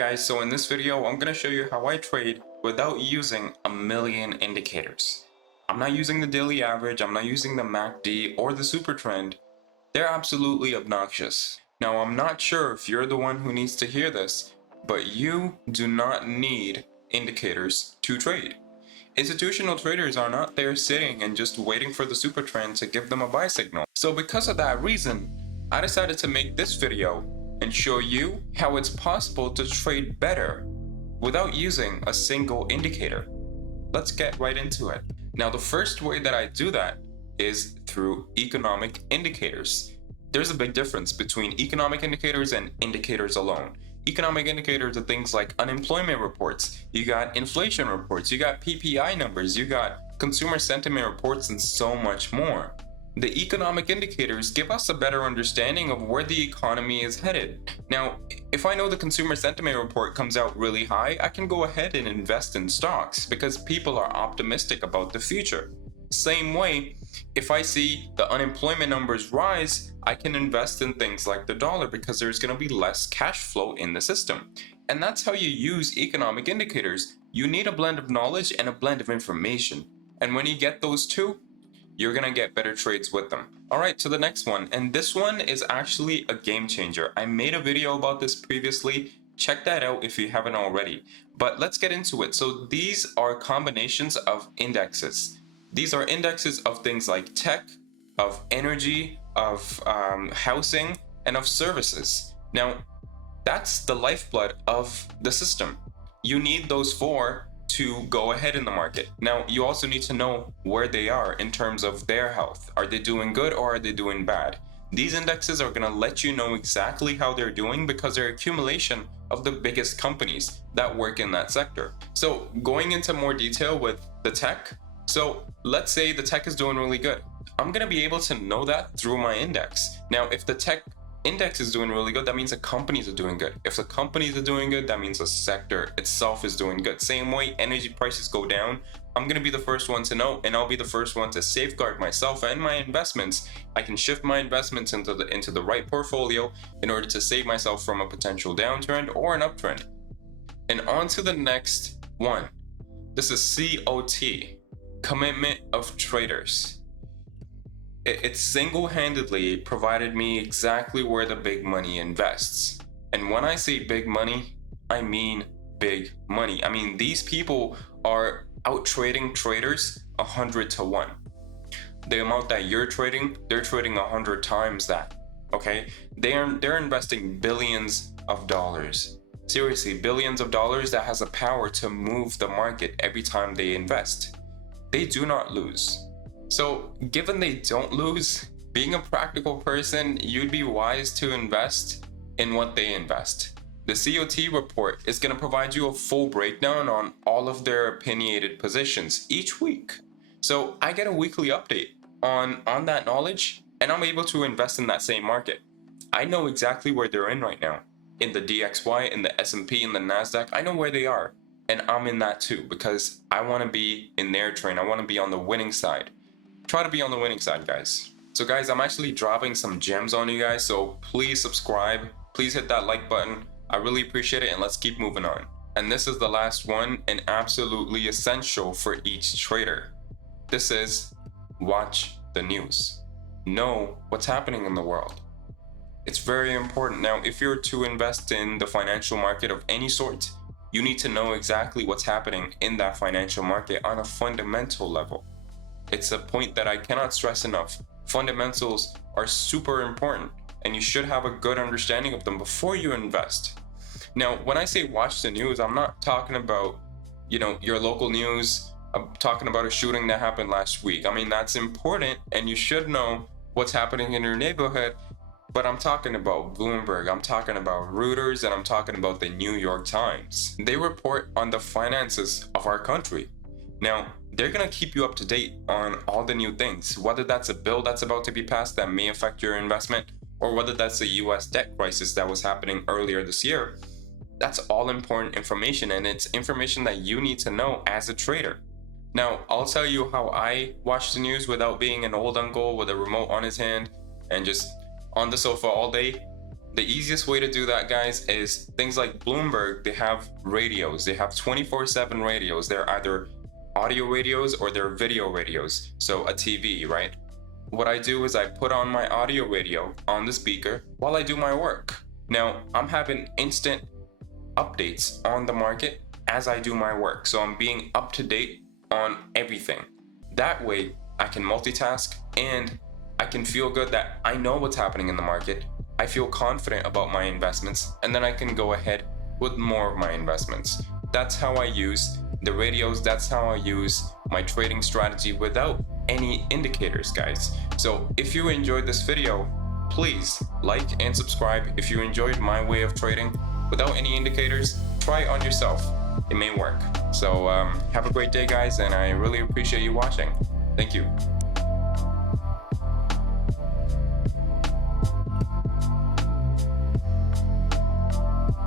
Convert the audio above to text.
guys, so in this video I'm going to show you how I trade without using a million indicators. I'm not using the daily average, I'm not using the MACD or the super trend. They're absolutely obnoxious. Now I'm not sure if you're the one who needs to hear this, but you do not need indicators to trade. Institutional traders are not there sitting and just waiting for the super trend to give them a buy signal. So because of that reason, I decided to make this video and show you how it's possible to trade better without using a single indicator. Let's get right into it. Now, the first way that I do that is through economic indicators. There's a big difference between economic indicators and indicators alone. Economic indicators are things like unemployment reports, you got inflation reports, you got PPI numbers, you got consumer sentiment reports, and so much more. The economic indicators give us a better understanding of where the economy is headed. Now, if I know the consumer sentiment report comes out really high, I can go ahead and invest in stocks because people are optimistic about the future. Same way, if I see the unemployment numbers rise, I can invest in things like the dollar because there's going to be less cash flow in the system. And that's how you use economic indicators. You need a blend of knowledge and a blend of information. And when you get those two, you're gonna get better trades with them. All right, to the next one, and this one is actually a game changer. I made a video about this previously. Check that out if you haven't already. But let's get into it. So these are combinations of indexes. These are indexes of things like tech, of energy, of housing, and of services. Now, that's the lifeblood of the system. You need those four to go ahead in the market. Now, you also need to know where they are in terms of their health. Are they doing good or are they doing bad? These indexes are going to let you know exactly how they're doing because they're accumulation of the biggest companies that work in that sector. So going into more detail with the tech, so let's say the tech is doing really good. I'm going to be able to know that through my index. Now, if the tech index is doing really good, that means the companies are doing good. If the companies are doing good, that means the sector itself is doing good. Same way energy prices go down, I'm going to be the first one to know, and I'll be the first one to safeguard myself and my investments. I can shift my investments into the right portfolio in order to save myself from a potential downtrend or an uptrend. And on to the next one. This is COT, commitment of traders. It single-handedly provided me exactly where the big money invests. And when I say big money, I mean big money. I mean, these people are out trading traders 100 to 1. The amount that you're trading, they're trading 100 times that. Okay? They're investing billions of dollars. Seriously, billions of dollars that has the power to move the market every time they invest. They do not lose. So given they don't lose, being a practical person, you'd be wise to invest in what they invest. The COT report is going to provide you a full breakdown on all of their opinionated positions each week. So I get a weekly update on that knowledge, and I'm able to invest in that same market. I know exactly where they're in right now. In the DXY, in the S&P, in the NASDAQ, I know where they are. And I'm in that too because I want to be in their train. I want to be on the winning side. Try to be on the winning side, guys. So guys, I'm actually dropping some gems on you guys, so please subscribe, please hit that like button. I really appreciate it, and let's keep moving on. And this is the last one, and absolutely essential for each trader. This is watch the news. Know what's happening in the world. It's very important. Now, if you're to invest in the financial market of any sort, you need to know exactly what's happening in that financial market on a fundamental level. It's a point that I cannot stress enough. Fundamentals are super important, and you should have a good understanding of them before you invest. Now, when I say watch the news, I'm not talking about, your local news. I'm talking about a shooting that happened last week. I mean, that's important, and you should know what's happening in your neighborhood, but I'm talking about Bloomberg, I'm talking about Reuters, and I'm talking about the New York Times. They report on the finances of our country. Now, they're going to keep you up to date on all the new things, whether that's a bill that's about to be passed that may affect your investment, or whether that's a US debt crisis that was happening earlier this year. That's all important information, and it's information that you need to know as a trader. Now, I'll tell you how I watch the news without being an old uncle with a remote on his hand and just on the sofa all day. The easiest way to do that, guys, is things like Bloomberg. They have radios. They have 24/7 radios. They're either audio radios or they're video radios. So a TV, right? What I do is I put on my audio radio on the speaker while I do my work. Now, I'm having instant updates on the market as I do my work. So I'm being up to date on everything. That way, I can multitask and I can feel good that I know what's happening in the market. I feel confident about my investments, and then I can go ahead with more of my investments. That's how I use the radios. That's how I use my trading strategy without any indicators, guys. So if you enjoyed this video, please like and subscribe. If you enjoyed my way of trading without any indicators, try it on yourself. It may work. So have a great day, guys, and I really appreciate you watching. Thank you.